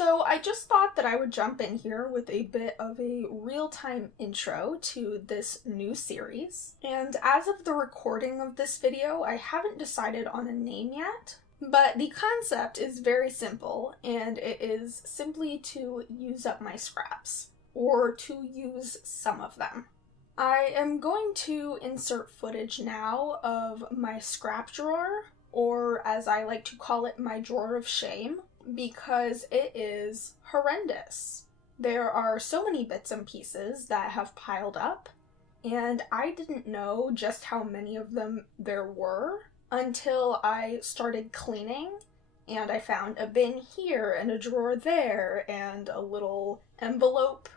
So I just thought that I would jump in here with a bit of a real-time intro to this new series. And as of the recording of this video, I haven't decided on a name yet, but the concept is very simple, and it is simply to use up my scraps, or to use some of them. I am going to insert footage now of my scrap drawer, or as I like to call it, my drawer of shame, because it is horrendous. There are so many bits and pieces that have piled up, and I didn't know just how many of them there were until I started cleaning, and I found a bin here and a drawer there and a little envelope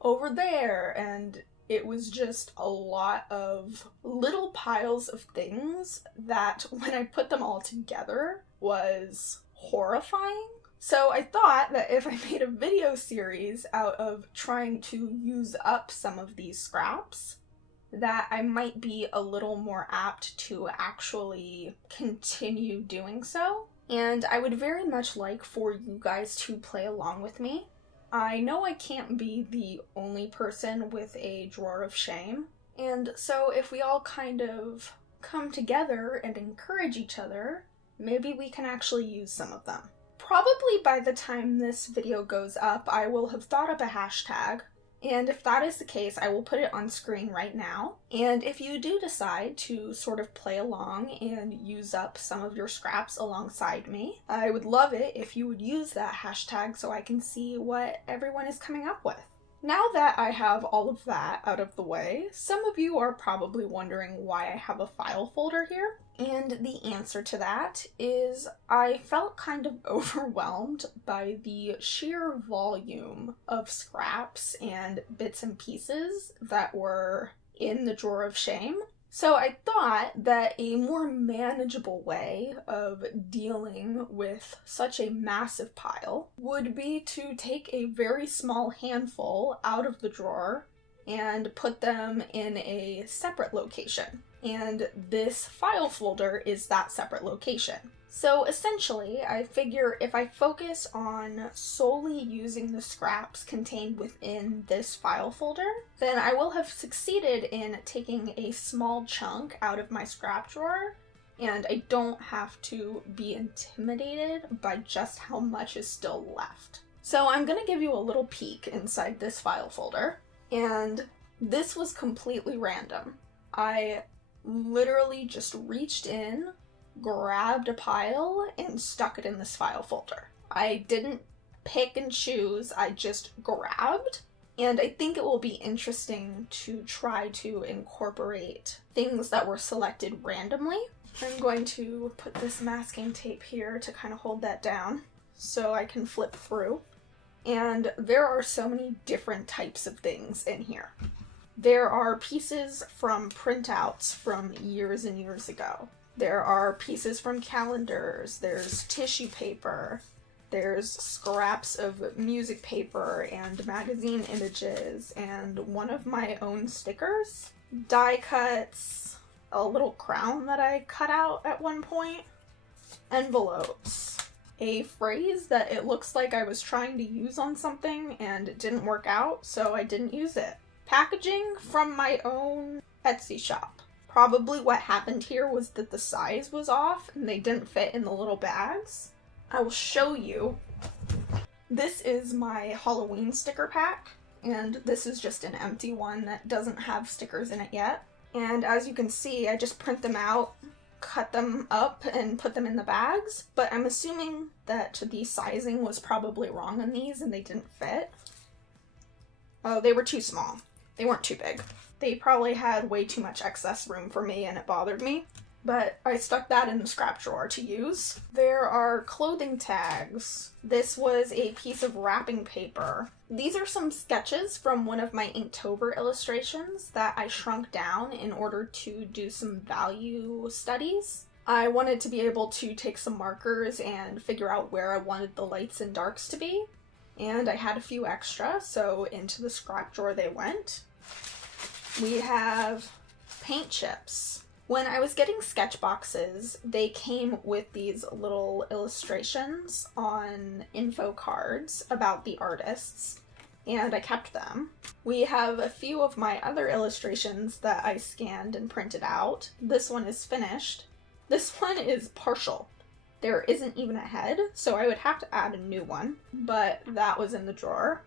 over there, and it was just a lot of little piles of things that, when I put them all together, was horrifying. So I thought that if I made a video series out of trying to use up some of these scraps, that I might be a little more apt to actually continue doing so. And I would very much like for you guys to play along with me. I know I can't be the only person with a drawer of shame, and so if we all kind of come together and encourage each other, maybe we can actually use some of them. Probably by the time this video goes up, I will have thought up a hashtag, and if that is the case, I will put it on screen right now. And if you do decide to sort of play along and use up some of your scraps alongside me, I would love it if you would use that hashtag so I can see what everyone is coming up with. Now that I have all of that out of the way, some of you are probably wondering why I have a file folder here. And the answer to that is I felt kind of overwhelmed by the sheer volume of scraps and bits and pieces that were in the drawer of shame. So I thought that a more manageable way of dealing with such a massive pile would be to take a very small handful out of the drawer and put them in a separate location. And this file folder is that separate location. So essentially, I figure if I focus on solely using the scraps contained within this file folder, then I will have succeeded in taking a small chunk out of my scrap drawer, and I don't have to be intimidated by just how much is still left. So I'm gonna give you a little peek inside this file folder, and this was completely random. I literally just reached in, grabbed a pile, and stuck it in this file folder. I didn't pick and choose, I just grabbed, and I think it will be interesting to try to incorporate things that were selected randomly. I'm going to put this masking tape here to kind of hold that down so I can flip through. And there are so many different types of things in here. There are pieces from printouts from years and years ago. There are pieces from calendars, there's tissue paper, there's scraps of music paper and magazine images, and one of my own stickers, die cuts, a little crown that I cut out at one point, envelopes, a phrase that it looks like I was trying to use on something and it didn't work out, so I didn't use it. Packaging from my own Etsy shop. Probably what happened here was that the size was off and they didn't fit in the little bags. I will show you. This is my Halloween sticker pack, and this is just an empty one that doesn't have stickers in it yet. And as you can see, I just print them out, cut them up, and put them in the bags, but I'm assuming that the sizing was probably wrong on these and they didn't fit. Oh, they were too small. They weren't too big. They probably had way too much excess room for me and it bothered me, but I stuck that in the scrap drawer to use. There are clothing tags. This was a piece of wrapping paper. These are some sketches from one of my Inktober illustrations that I shrunk down in order to do some value studies. I wanted to be able to take some markers and figure out where I wanted the lights and darks to be, and I had a few extra, so into the scrap drawer they went. We have paint chips. When I was getting sketch boxes, they came with these little illustrations on info cards about the artists, and I kept them. We have a few of my other illustrations that I scanned and printed out. This one is finished. This one is partial. There isn't even a head, so I would have to add a new one, but that was in the drawer.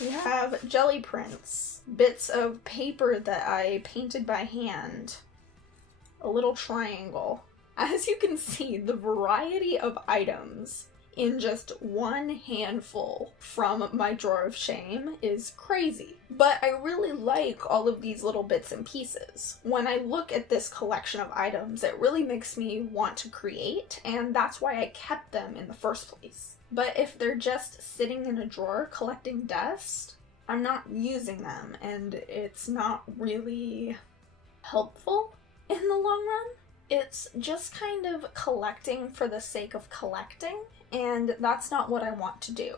We have jelly prints, bits of paper that I painted by hand, a little triangle. As you can see, the variety of items in just one handful from my drawer of shame is crazy. But I really like all of these little bits and pieces. When I look at this collection of items, it really makes me want to create, and that's why I kept them in the first place. But if they're just sitting in a drawer collecting dust, I'm not using them, and it's not really helpful in the long run. It's just kind of collecting for the sake of collecting, and that's not what I want to do.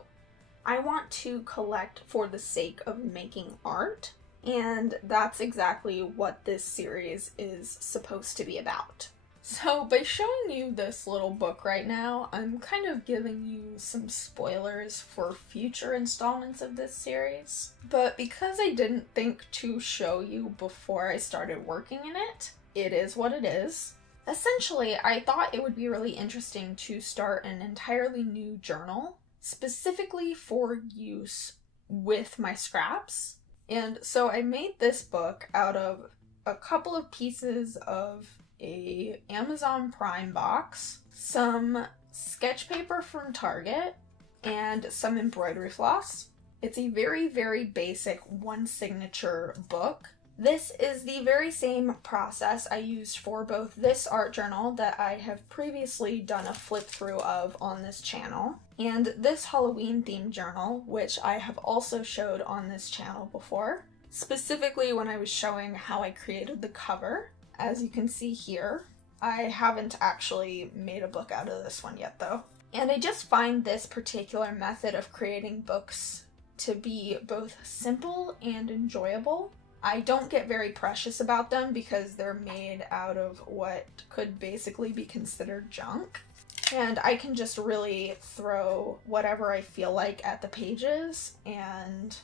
I want to collect for the sake of making art, and that's exactly what this series is supposed to be about. So by showing you this little book right now, I'm kind of giving you some spoilers for future installments of this series. But because I didn't think to show you before I started working in it, it is what it is. Essentially, I thought it would be really interesting to start an entirely new journal, specifically for use with my scraps. And so I made this book out of a couple of pieces of a Amazon Prime box, some sketch paper from Target, and some embroidery floss. It's a very, very basic one signature book. This is the very same process I used for both this art journal that I have previously done a flip through of on this channel, and this Halloween themed journal, which I have also showed on this channel before, specifically when I was showing how I created the cover. As you can see here, I haven't actually made a book out of this one yet though. And I just find this particular method of creating books to be both simple and enjoyable. I don't get very precious about them because they're made out of what could basically be considered junk. And I can just really throw whatever I feel like at the pages, and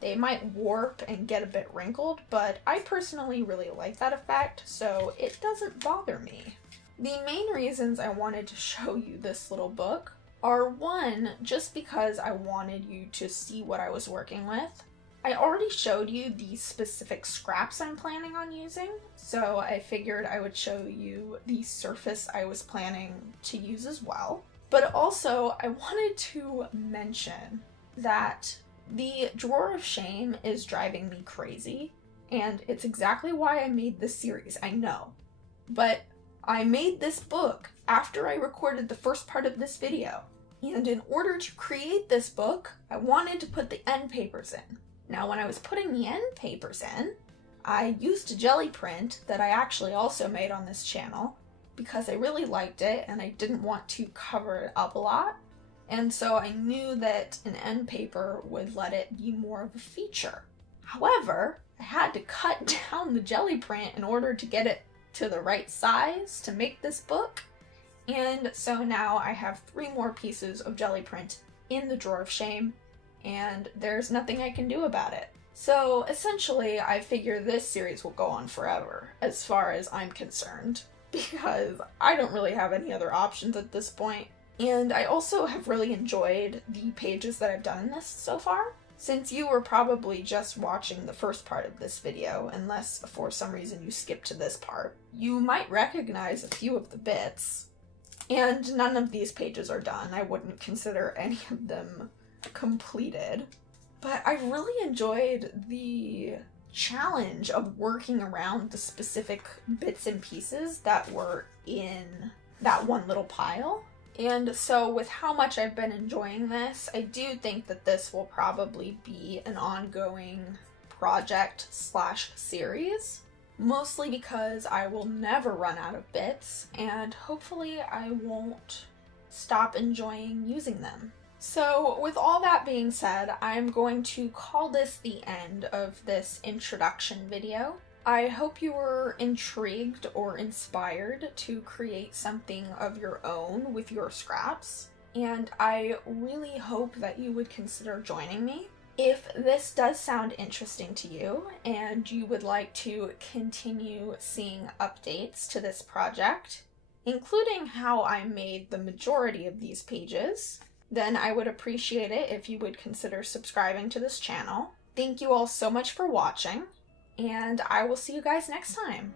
they might warp and get a bit wrinkled, but I personally really like that effect, so it doesn't bother me. The main reasons I wanted to show you this little book are, one, just because I wanted you to see what I was working with. I already showed you the specific scraps I'm planning on using, so I figured I would show you the surface I was planning to use as well. But also, I wanted to mention that the drawer of shame is driving me crazy, and it's exactly why I made this series, I know. But I made this book after I recorded the first part of this video, and in order to create this book, I wanted to put the end papers in. Now, when I was putting the end papers in, I used a jelly print that I actually also made on this channel because I really liked it and I didn't want to cover it up a lot. And so I knew that an end paper would let it be more of a feature. However, I had to cut down the jelly print in order to get it to the right size to make this book. And so now I have 3 more pieces of jelly print in the drawer of shame, and there's nothing I can do about it. So essentially, I figure this series will go on forever, as far as I'm concerned, because I don't really have any other options at this point. And I also have really enjoyed the pages that I've done in this so far. Since you were probably just watching the first part of this video, unless for some reason you skipped to this part, you might recognize a few of the bits. And none of these pages are done. I wouldn't consider any of them completed. But I really enjoyed the challenge of working around the specific bits and pieces that were in that one little pile. And so with how much I've been enjoying this, I do think that this will probably be an ongoing project / series. Mostly because I will never run out of bits, and hopefully I won't stop enjoying using them. So with all that being said, I'm going to call this the end of this introduction video. I hope you were intrigued or inspired to create something of your own with your scraps, and I really hope that you would consider joining me. If this does sound interesting to you and you would like to continue seeing updates to this project, including how I made the majority of these pages, then I would appreciate it if you would consider subscribing to this channel. Thank you all so much for watching, and I will see you guys next time.